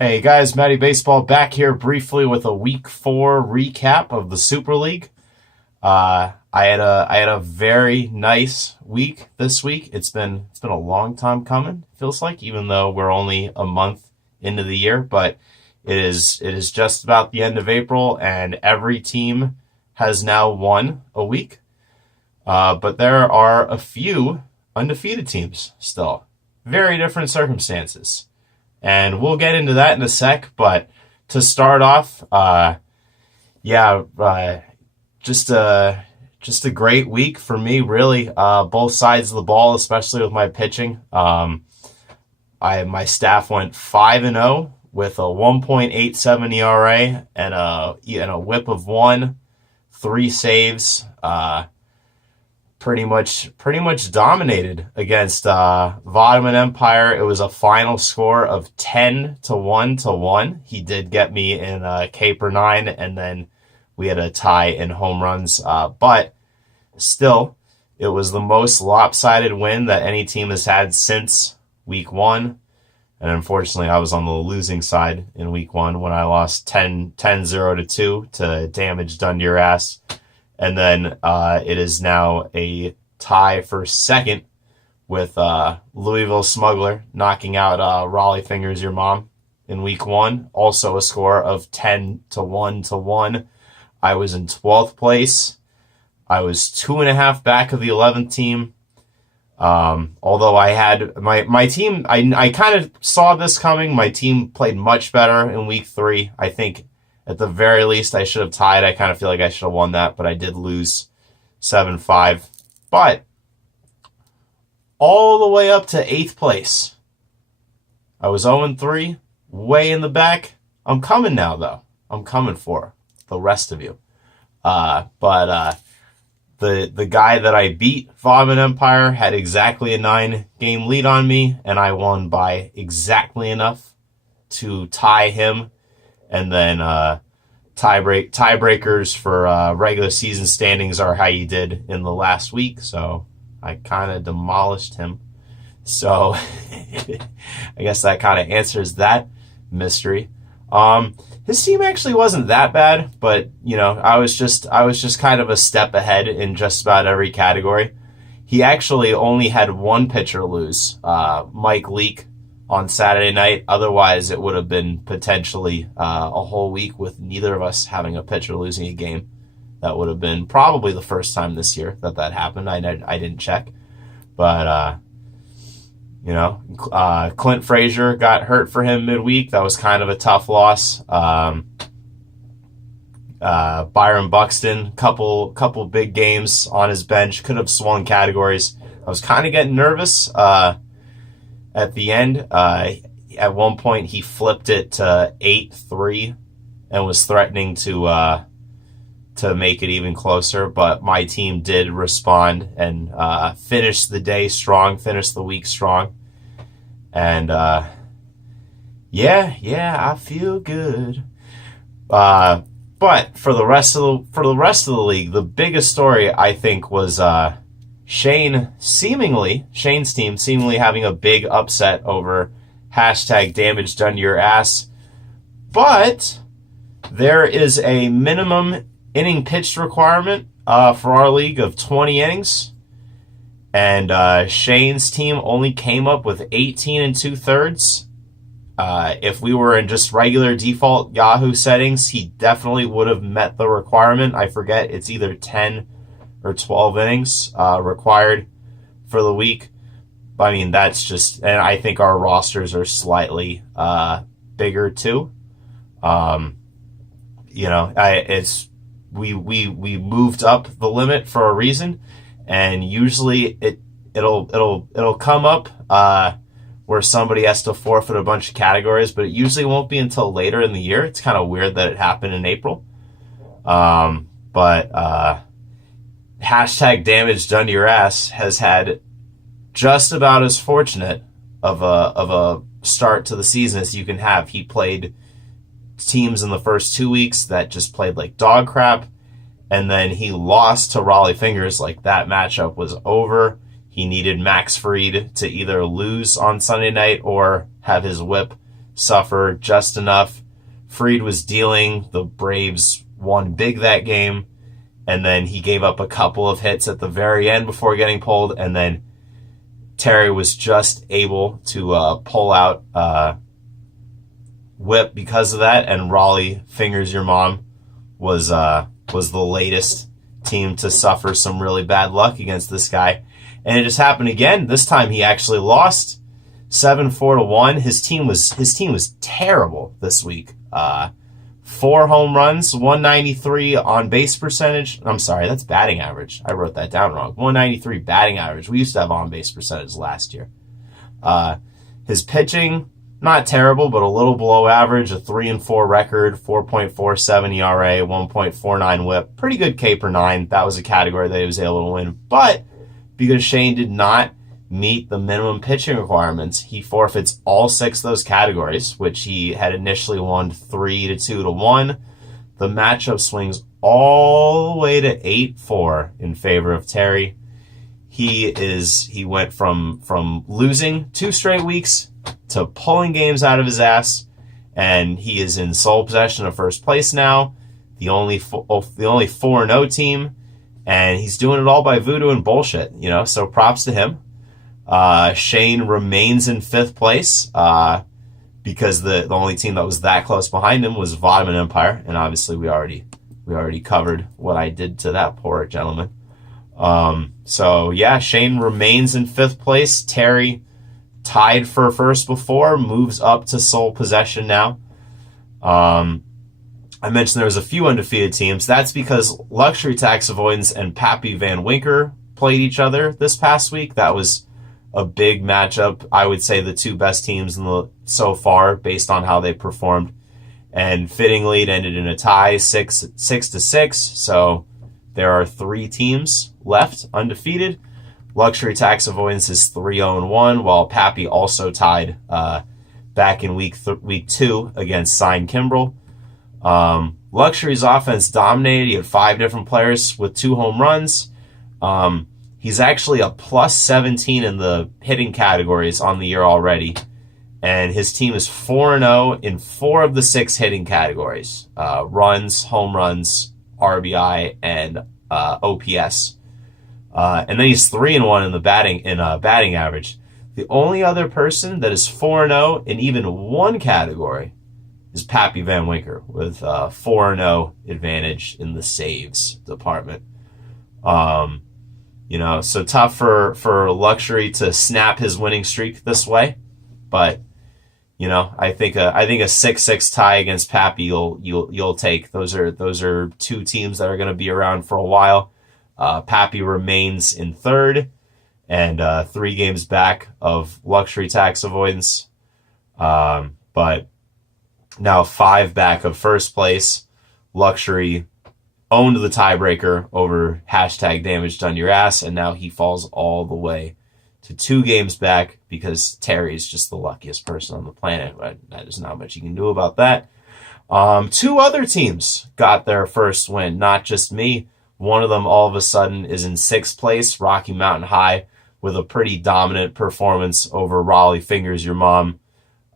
Hey guys, Matty Baseball back here briefly with a Week 4 recap of the Super League. I had a very nice week this week. It's been a long time coming. Feels like, even though we're only a month into the year, but it is just about the end of April, and every team has now won a week. But there are a few undefeated teams still. Very different circumstances. And we'll get into that in a sec. But to start off, yeah, just a great week for me, really. Both sides of the ball, especially with my pitching. My staff went 5-0 with a 1.87 ERA and a WHIP of 1, 3 saves. Pretty much dominated against Vitamin Empire. It was a final score of 10-1. He did get me in Caper 9, and then we had a tie in home runs. But still, it was the most lopsided win that any team has had since week 1. And unfortunately, I was on the losing side in week 1 when I lost 10-0 to Damage Done to Your Ass. And then it is now a tie for second with Louisville Smuggler knocking out Raleigh Fingers Your Mom in week 1. Also a score of 10-1. I was in 12th place. I was 2.5 back of the 11th team. Although I had my team, I kind of saw this coming. My team played much better in week 3. I think at the very least, I should have tied. I kind of feel like I should have won that, but I did lose 7-5. But all the way up to 8th place. I was 0-3, way in the back. I'm coming now, though. I'm coming for the rest of you. But the guy that I beat, Vitamin Empire, had exactly a 9-game lead on me, and I won by exactly enough to tie him. And then tiebreakers for regular season standings are how you did in the last week. So I kind of demolished him. So I guess that kind of answers that mystery. His team actually wasn't that bad, but I was just kind of a step ahead in just about every category. He actually only had one pitcher lose, Mike Leake, on Saturday night. Otherwise, it would have been potentially a whole week with neither of us having a pitcher losing a game. That would have been probably the first time this year that happened. I didn't check. But, Clint Frazier got hurt for him midweek. That was kind of a tough loss. Byron Buxton, couple big games on his bench. Could have swung categories. I was kind of getting nervous at the end. At one point, he flipped it to 8-3 and was threatening to make it even closer. But my team did respond and finish the day strong, finish the week strong. And I feel good. But for the rest of the league, the biggest story I think was Shane's team seemingly having a big upset over #Damage Done to Your Ass. But there is a minimum inning pitched requirement for our league of 20 innings. And Shane's team only came up with 18 2/3. If we were in just regular default Yahoo settings, he definitely would have met the requirement. I forget, it's either 10 or 12 innings required for the week. I mean, that's just, and I think our rosters are slightly bigger too. We moved up the limit for a reason, and usually it'll come up where somebody has to forfeit a bunch of categories, but it usually won't be until later in the year. It's kind of weird that it happened in April. But #Damage Done to Your Ass has had just about as fortunate of a start to the season as you can have. He played teams in the first 2 weeks that just played like dog crap, and then he lost to Raleigh Fingers. Like, that matchup was over. He needed Max Fried to either lose on Sunday night or have his whip suffer just enough. Fried was dealing. The Braves won big that game. And then he gave up a couple of hits at the very end before getting pulled. And then Terry was just able to pull out whip because of that. And Raleigh, fingers your mom, was the latest team to suffer some really bad luck against this guy. And it just happened again. This time he actually lost 7-4-1. His team was terrible this week. 4 home runs, 193 on base percentage. I'm sorry, that's batting average. I wrote that down wrong. 193 batting average. We used to have on base percentage last year. His pitching, not terrible, but a little below average. A 3-4 record, 4.47 ERA, 1.49 WHIP. Pretty good K per 9. That was a category that he was able to win. But because Shane did not meet the minimum pitching requirements, he forfeits all 6 of those categories, which he had initially won 3-2-1. The matchup swings all the way to 8-4 in favor of Terry. He went from losing 2 straight weeks to pulling games out of his ass, and he is in sole possession of first place now, the only 4-0 team, and he's doing it all by voodoo and bullshit, so props to him. Shane remains in 5th place because the only team that was that close behind him was Vitamin Empire, and obviously we already covered what I did to that poor gentleman. So yeah, Shane remains in 5th place. Terry, tied for first before, moves up to sole possession now. I mentioned there was a few undefeated teams. That's because Luxury Tax Avoidance and Pappy Van Winker played each other this past week. That was a big matchup. I would say the 2 best teams so far based on how they performed. And fittingly, it ended in a tie, 6-6. So there are 3 teams left undefeated. Luxury Tax Avoidance is 3-0-1, while Pappy also tied back in week 2 against Sign Kimbrell. Luxury's offense dominated. He had 5 different players with 2 home runs. He's actually a plus 17 in the hitting categories on the year already. And his team is 4-0 in 4 of the 6 hitting categories. Runs, home runs, RBI, and OPS. And then he's 3-1 in the batting average. The only other person that is 4-0 in even one category is Pappy Van Winker with 4-0 advantage in the saves department. So tough for Luxury to snap his winning streak this way, but I think a 6-6 tie against Pappy you'll take. Those are 2 teams that are going to be around for a while. Pappy remains in 3rd and 3 games back of Luxury Tax Avoidance, but now 5 back of first place. Luxury owned the tiebreaker over #damage done your ass, and now he falls all the way to 2 games back because Terry is just the luckiest person on the planet. But there's not much you can do about that. 2 other teams got their first win, not just me. One of them all of a sudden is in 6th place, Rocky Mountain High, with a pretty dominant performance over Raleigh Fingers Your Mom.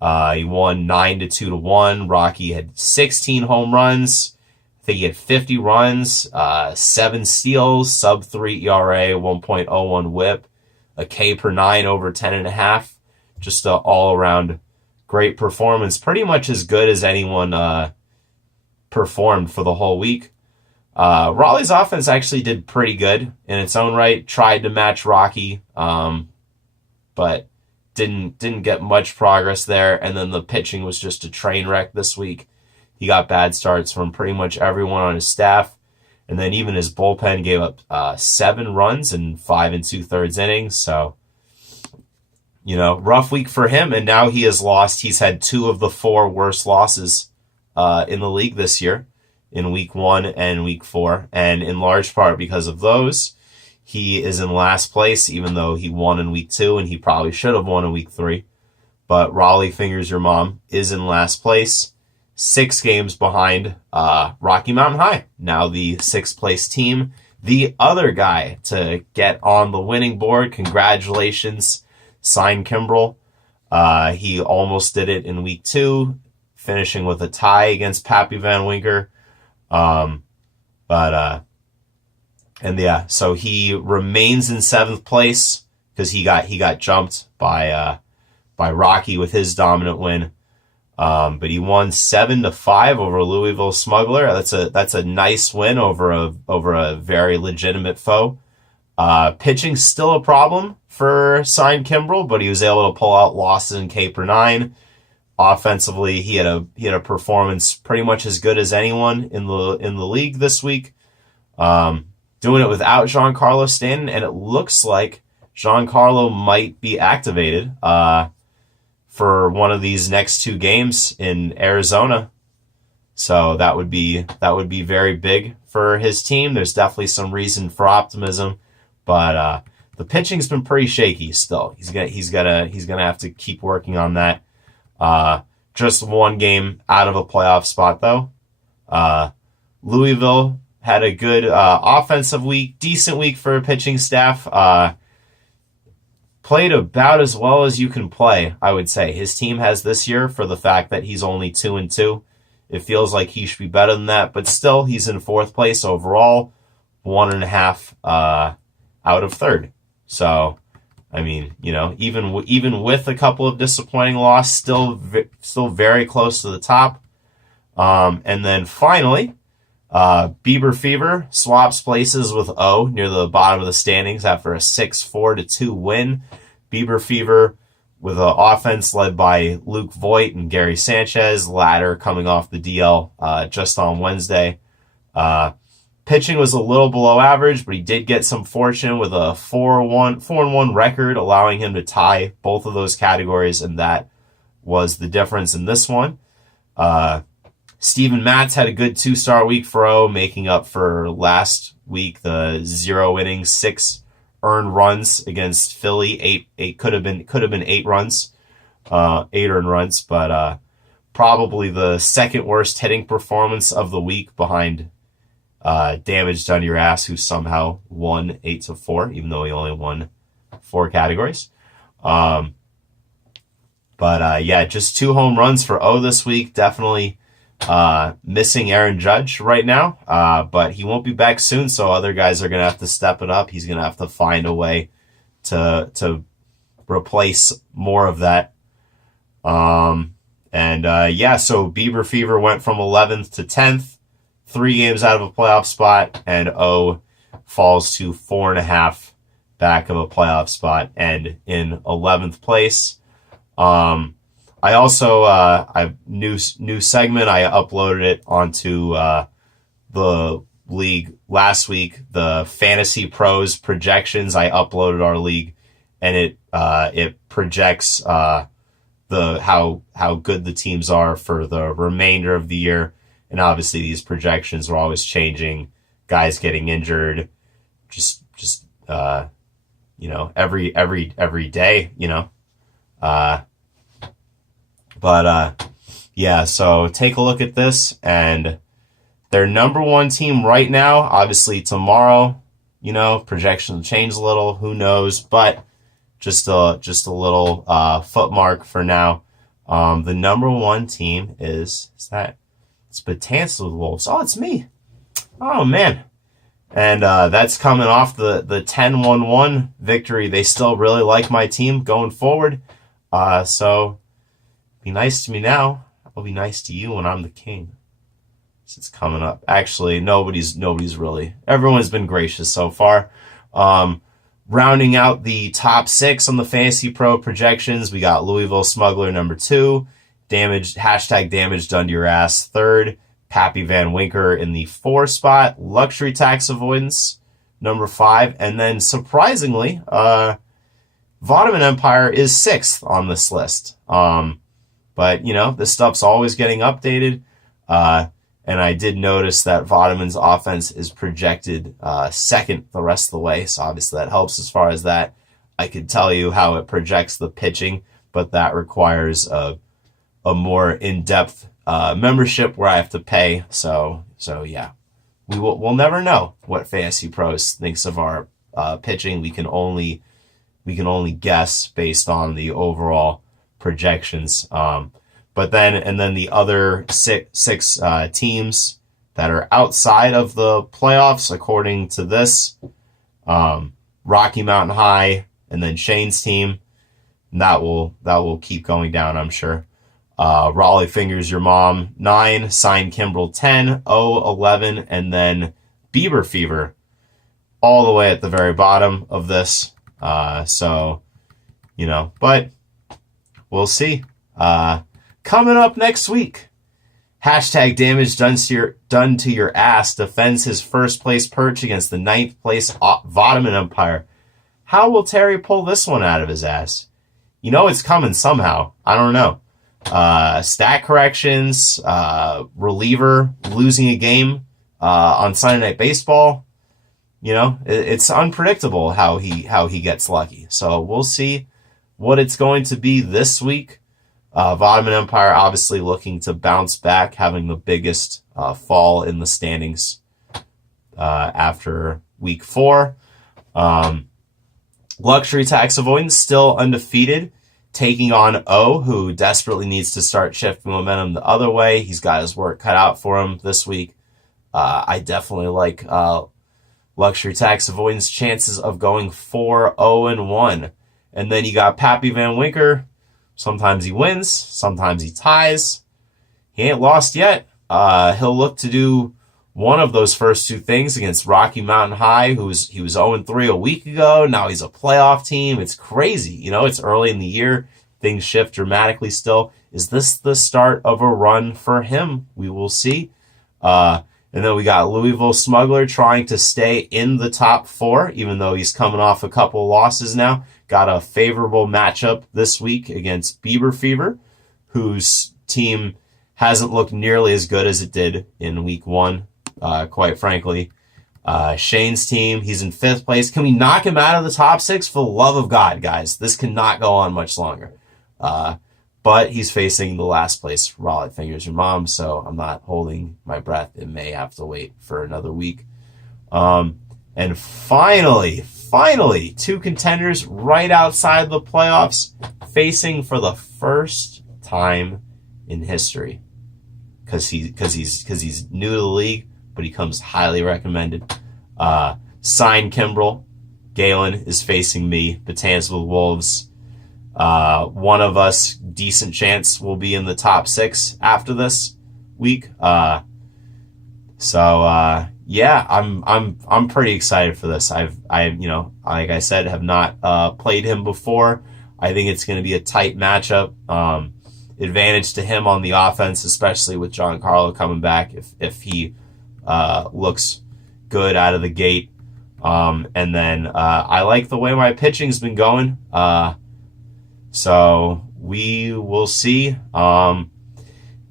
He won 9-2-1. Rocky had 16 home runs. I think he had 50 runs, 7 steals, sub-3 ERA, 1.01 WHIP, a K per 9 over 10.5. Just an all-around great performance. Pretty much as good as anyone performed for the whole week. Raleigh's offense actually did pretty good in its own right. Tried to match Rocky, but didn't get much progress there. And then the pitching was just a train wreck this week. He got bad starts from pretty much everyone on his staff. And then even his bullpen gave up 7 runs in 5 2/3 innings. So, rough week for him. And now he has lost. He's had 2 of the 4 worst losses in the league this year, in week 1 and week 4. And in large part because of those, he is in last place, even though he won in week 2 and he probably should have won in week 3. But Raleigh Fingers Your Mom is in last place, 6 games behind Rocky Mountain High, now the 6th place team. The other guy to get on the winning board, congratulations, Sign Kimbrell. He almost did it in week 2, finishing with a tie against Pappy Van Winker. So he remains in 7th place because he got jumped by Rocky with his dominant win. But he won 7-5 over Louisville Smuggler. That's a nice win over a very legitimate foe. Pitching's still a problem for Sign Kimbrell, but he was able to pull out losses in Caper 9. Offensively, he had a performance pretty much as good as anyone in the league this week. Doing it without Giancarlo Stanton, and it looks like Giancarlo might be activated for one of these next 2 games in Arizona. So that would be very big for his team. There's definitely some reason for optimism, but the pitching's been pretty shaky still. He's gonna have to keep working on that. Just 1 game out of a playoff spot though. Louisville had a good offensive week, decent week for a pitching staff. Played about as well as you can play, I would say. His team has this year, for the fact that he's only 2-2. It feels like he should be better than that, but still, he's in 4th place overall, 1.5 out of 3rd. So, I mean, even with a couple of disappointing losses, still very close to the top. And then finally, Bieber Fever swaps places with O near the bottom of the standings after a 6-4-2 win. Bieber Fever with an offense led by Luke Voigt and Gary Sanchez, latter coming off the DL just on Wednesday. Pitching was a little below average, but he did get some fortune with a 4-1 record, allowing him to tie both of those categories, and that was the difference in this one. Steven Matz had a good 2-star week for O, making up for last week, the 0 innings, 6 earned runs against Philly. 8 could have been 8 runs, 8 earned runs, but probably the second worst hitting performance of the week behind Damage Done Your Ass, who somehow won 8-4, even though he only won 4 categories. Just 2 home runs for O this week. Definitely missing Aaron Judge right now, but he won't be back soon, so other guys are going to have to step it up. He's going to have to find a way to replace more of that. So Bieber Fever went from 11th to 10th, 3 games out of a playoff spot, and O falls to 4.5 back of a playoff spot and in 11th place. I also, new segment, I uploaded it onto the league last week, the Fantasy Pros projections. I uploaded our league, and it projects how good the teams are for the remainder of the year. And obviously these projections are always changing, guys getting injured, every day, so take a look at this, and their number 1 team right now, obviously tomorrow, projections will change a little, who knows, but just a little footmark for now. The number 1 team it's Betances with Wolves. Oh, it's me. Oh, man. And that's coming off the 10-1-1 victory. They still really like my team going forward. So be nice to me now. I'll be nice to you when I'm the king. It's coming up. Actually, nobody's really. Everyone's been gracious so far. Rounding out the top 6 on the Fantasy Pro projections, we got Louisville Smuggler number 2, Damage Done to Your Ass 3rd, Pappy Van Winker in the 4 spot, Luxury Tax Avoidance number 5, and then surprisingly, Vitamin Empire is 6th on this list. But this stuff's always getting updated. And I did notice that Vitamin's offense is projected 2nd the rest of the way. So obviously that helps as far as that. I could tell you how it projects the pitching, but that requires a more in-depth membership where I have to pay. So yeah, we'll never know what Fantasy Pros thinks of our pitching. We can only guess based on the overall projections. But then the other six teams that are outside of the playoffs, according to this, Rocky Mountain High, and then Shane's team, that will keep going down, I'm sure. Raleigh Fingers Your Mom 9, Sign Kimbrel 10, O 11, and then Bieber Fever all the way at the very bottom of this. So, but we'll see. Coming up next week, hashtag damage done to your ass defends his first place perch against the 9th place Vitamin Empire. How will Terry pull this one out of his ass? It's coming somehow. I don't know. Stat corrections, reliever losing a game on Sunday Night Baseball. It's unpredictable how he gets lucky. So we'll see what it's going to be this week. Vitamin Empire obviously looking to bounce back, having the biggest fall in the standings after week 4. Luxury Tax Avoidance still undefeated, taking on O, who desperately needs to start shifting momentum the other way. He's got his work cut out for him this week. I definitely like Luxury Tax Avoidance chances of going 4-0-1. And then you got Pappy Van Winker. Sometimes he wins, sometimes he ties. He ain't lost yet. He'll look to do one of those first two things against Rocky Mountain High, he was 0-3 a week ago. Now he's a playoff team. It's crazy. It's early in the year. Things shift dramatically still. Is this the start of a run for him? We will see. And then we got Louisville Smuggler trying to stay in the top 4, even though he's coming off a couple losses now. Got a favorable matchup this week against Bieber Fever, whose team hasn't looked nearly as good as it did in week 1, quite frankly. Shane's team, he's in 5th place. Can we knock him out of the top 6? For the love of God, guys. This cannot go on much longer. But he's facing the last place, Raleigh Fingers Your Mom, so I'm not holding my breath. It may have to wait for another week. And finally, 2 contenders right outside the playoffs facing for the first time in history. Because he's new to the league, but he comes highly recommended. Sign Kimbrel, Galen is facing me, Batanzville Wolves. One of us, decent chance, will be in the top 6 after this week. Yeah, I'm pretty excited for this. I like I said, have not played him before. I think it's going to be a tight matchup. Advantage to him on the offense, especially with Giancarlo coming back if he looks good out of the gate. And then I like the way my pitching's been going. So we will see.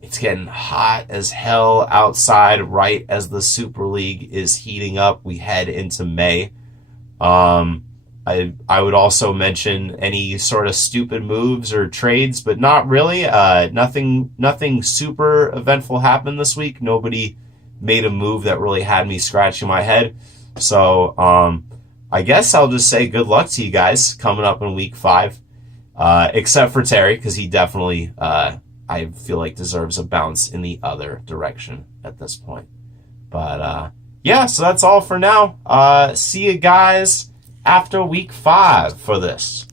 It's getting hot as hell outside right as the Super League is heating up. We head into May. I would also mention any sort of stupid moves or trades, but not really. Nothing super eventful happened this week. Nobody made a move that really had me scratching my head. So I guess I'll just say good luck to you guys coming up in week 5. Except for Terry, because he definitely, I feel like, deserves a bounce in the other direction at this point. But, yeah, so that's all for now. See you guys after week 5 for this.